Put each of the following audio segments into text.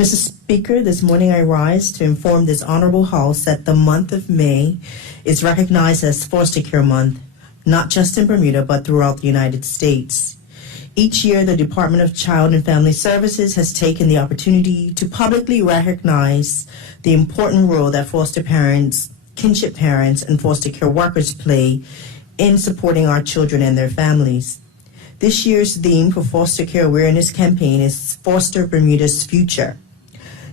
Mr. Speaker, this morning I rise to inform this Honorable House that the month of May is recognized as Foster Care Month, not just in Bermuda, but throughout the United States. Each year, the Department of Child and Family Services has taken the opportunity to publicly recognize the important role that foster parents, kinship parents, and foster care workers play in supporting our children and their families. This year's theme for Foster Care Awareness Campaign is Foster Bermuda's Future.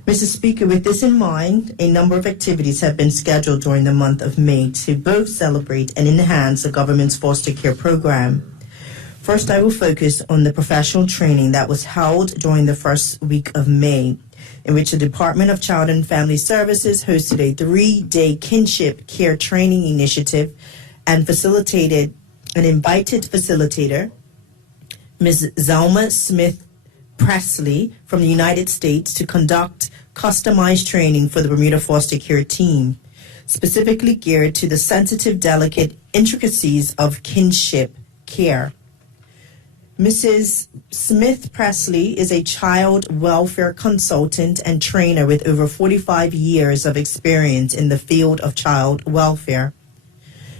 Mr. Speaker, with this in mind, a number of activities have been scheduled during the month of May to both celebrate and enhance the government's foster care program. First, I will focus on the professional training that was held during the first week of May, in which the Department of Child and Family Services hosted a 3-day kinship care training initiative and facilitated an invited facilitator, Ms. Zelma Smith Presley from the United States, to conduct customized training for the Bermuda foster care team, specifically geared to the sensitive, delicate intricacies of kinship care. Mrs. Smith Presley is a child welfare consultant and trainer with over 45 years of experience in the field of child welfare.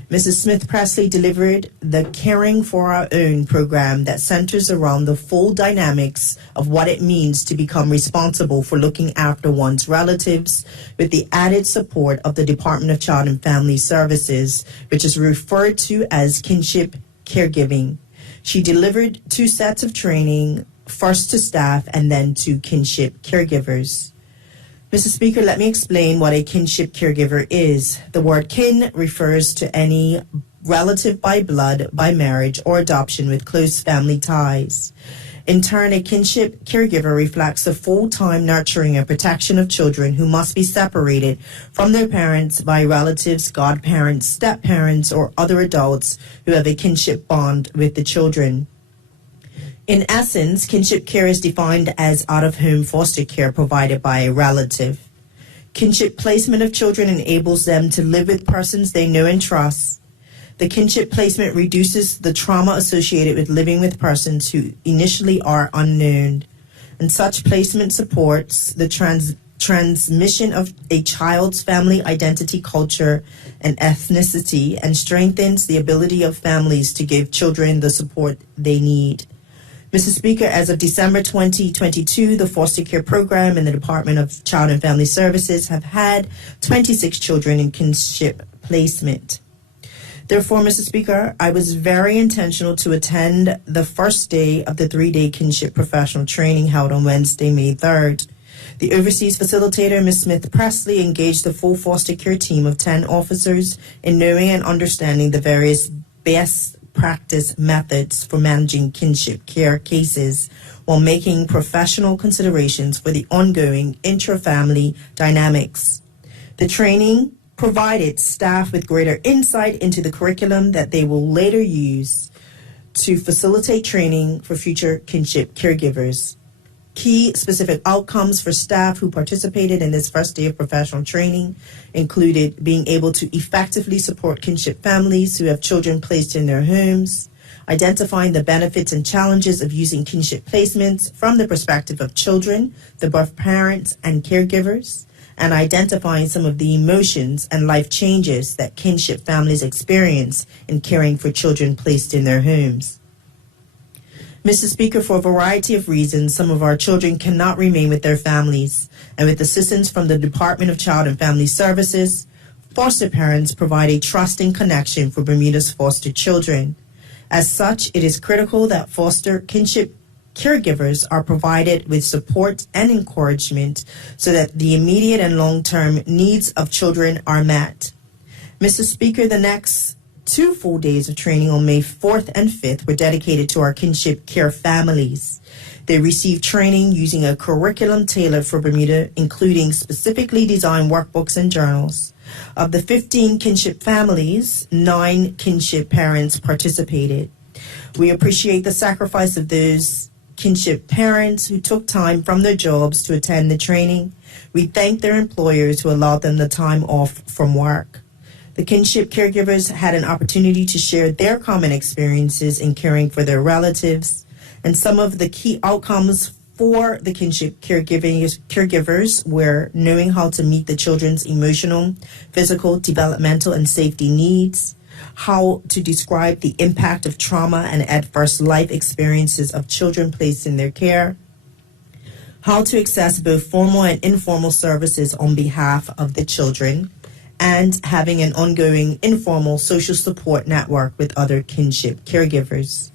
Mrs. Smith Presley delivered the Caring for Our Own program that centers around the full dynamics of what it means to become responsible for looking after one's relatives, with the added support of the Department of Child and Family Services, which is referred to as kinship caregiving. She delivered 2 sets of training, first to staff and then to kinship caregivers. Mr. Speaker, let me explain what a kinship caregiver is. The word kin refers to any relative by blood, by marriage, or adoption with close family ties. In turn, a kinship caregiver reflects the full-time nurturing and protection of children who must be separated from their parents by relatives, godparents, step-parents, or other adults who have a kinship bond with the children. In essence, kinship care is defined as out-of-home foster care provided by a relative. Kinship placement of children enables them to live with persons they know and trust. The kinship placement reduces the trauma associated with living with persons who initially are unknown, and such placement supports the transmission of a child's family identity, culture, and ethnicity, and strengthens the ability of families to give children the support they need. Mr. Speaker, as of December 2022, the foster care program in the Department of Child and Family Services have had 26 children in kinship placement. Therefore, Mr. Speaker, I was very intentional to attend the first day of the 3-day kinship professional training held on Wednesday, May 3rd. The overseas facilitator, Ms. Smith Presley, engaged the full foster care team of 10 officers in knowing and understanding the various best practice methods for managing kinship care cases while making professional considerations for the ongoing intra-family dynamics. The training provided staff with greater insight into the curriculum that they will later use to facilitate training for future kinship caregivers. Key specific outcomes for staff who participated in this first day of professional training included being able to effectively support kinship families who have children placed in their homes, identifying the benefits and challenges of using kinship placements from the perspective of children, the birth parents, and caregivers, and identifying some of the emotions and life changes that kinship families experience in caring for children placed in their homes. Mr. Speaker, for a variety of reasons, some of our children cannot remain with their families, and with assistance from the Department of Child and Family Services, foster parents provide a trusting connection for Bermuda's foster children. As such, it is critical that foster kinship caregivers are provided with support and encouragement so that the immediate and long-term needs of children are met. Mr. Speaker, the next 2 full days of training on May 4th and 5th were dedicated to our kinship care families. They received training using a curriculum tailored for Bermuda, including specifically designed workbooks and journals. Of the 15 kinship families, 9 kinship parents participated. We appreciate the sacrifice of those kinship parents who took time from their jobs to attend the training. We thank their employers who allowed them the time off from work. The kinship caregivers had an opportunity to share their common experiences in caring for their relatives, and some of the key outcomes for the kinship caregivers, where knowing how to meet the children's emotional, physical, developmental, and safety needs, how to describe the impact of trauma and adverse life experiences of children placed in their care, how to access both formal and informal services on behalf of the children, and having an ongoing informal social support network with other kinship caregivers.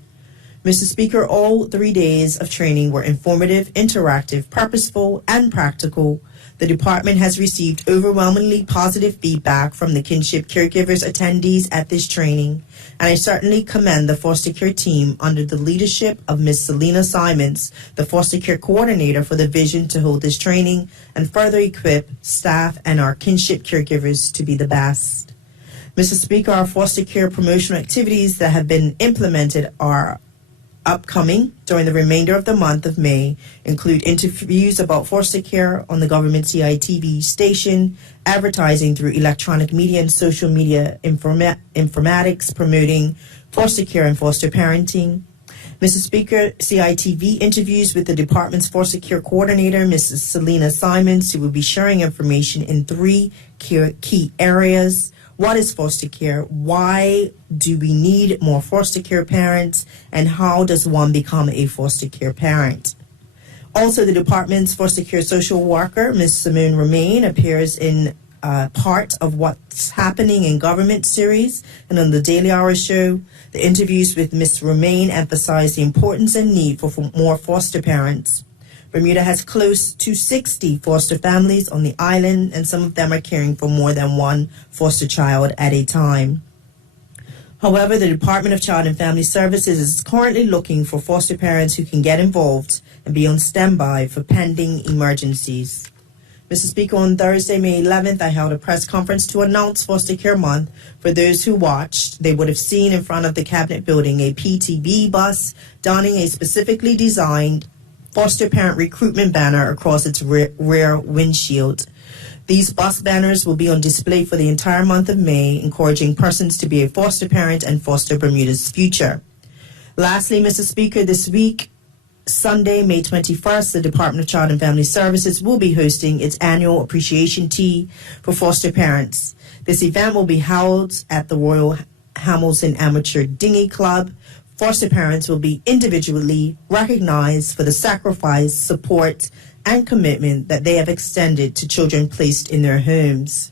Mr. Speaker, all 3 days of training were informative, interactive, purposeful, and practical. The department has received overwhelmingly positive feedback from the kinship caregivers attendees at this training, and I certainly commend the foster care team under the leadership of Ms. Selena Simons, the foster care coordinator, for the vision to hold this training and further equip staff and our kinship caregivers to be the best. Mr. Speaker, our foster care promotional activities that have been implemented are upcoming during the remainder of the month of May include interviews about foster care on the government CITV station, advertising through electronic media and social media informatics promoting foster care and foster parenting. Mr. Speaker, CITV interviews with the department's foster care coordinator, Mrs. Selena Simons, who will be sharing information in 3 key areas. What is foster care? Why do we need more foster care parents? And how does one become a foster care parent? Also, the department's foster care social worker, Ms. Simone Romaine, appears in part of What's Happening in Government series and on the Daily Hour show. The interviews with Ms. Romaine emphasize the importance and need for more foster parents. Bermuda has close to 60 foster families on the island, and some of them are caring for more than one foster child at a time. However, the Department of Child and Family Services is currently looking for foster parents who can get involved and be on standby for pending emergencies. Mr. Speaker, on Thursday, May 11th, I held a press conference to announce Foster Care Month. For those who watched, they would have seen in front of the Cabinet building a PTV bus donning a specifically designed foster parent recruitment banner across its rear windshield. These bus banners will be on display for the entire month of May, encouraging persons to be a foster parent and foster Bermuda's future. Lastly, Mr. Speaker, this week, Sunday, May 21st, the Department of Child and Family Services will be hosting its annual appreciation tea for foster parents. This event will be held at the Royal Hamilton Amateur Dinghy Club. Foster parents will be individually recognized for the sacrifice, support, and commitment that they have extended to children placed in their homes.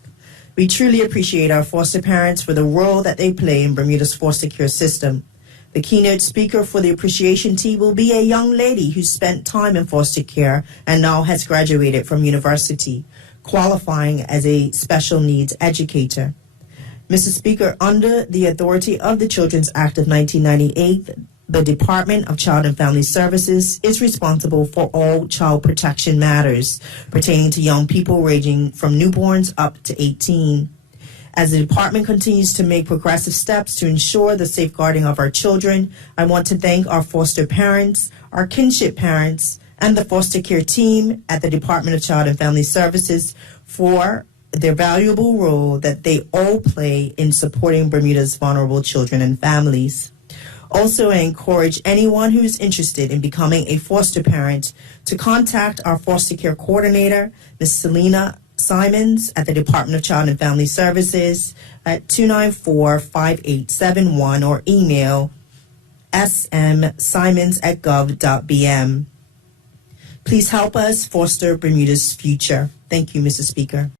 We truly appreciate our foster parents for the role that they play in Bermuda's foster care system. The keynote speaker for the appreciation tea will be a young lady who spent time in foster care and now has graduated from university, qualifying as a special needs educator. Mr. Speaker, under the authority of the Children's Act of 1998, the Department of Child and Family Services is responsible for all child protection matters pertaining to young people ranging from newborns up to 18. As the department continues to make progressive steps to ensure the safeguarding of our children, I want to thank our foster parents, our kinship parents, and the foster care team at the Department of Child and Family Services for their valuable role that they all play in supporting Bermuda's vulnerable children and families. Also, I encourage anyone who is interested in becoming a foster parent to contact our foster care coordinator, Ms. Selena Simons, at the Department of Child and Family Services at 294-5871 or email smsimons@gov.bm. Please help us foster Bermuda's future. Thank you, Mr. Speaker.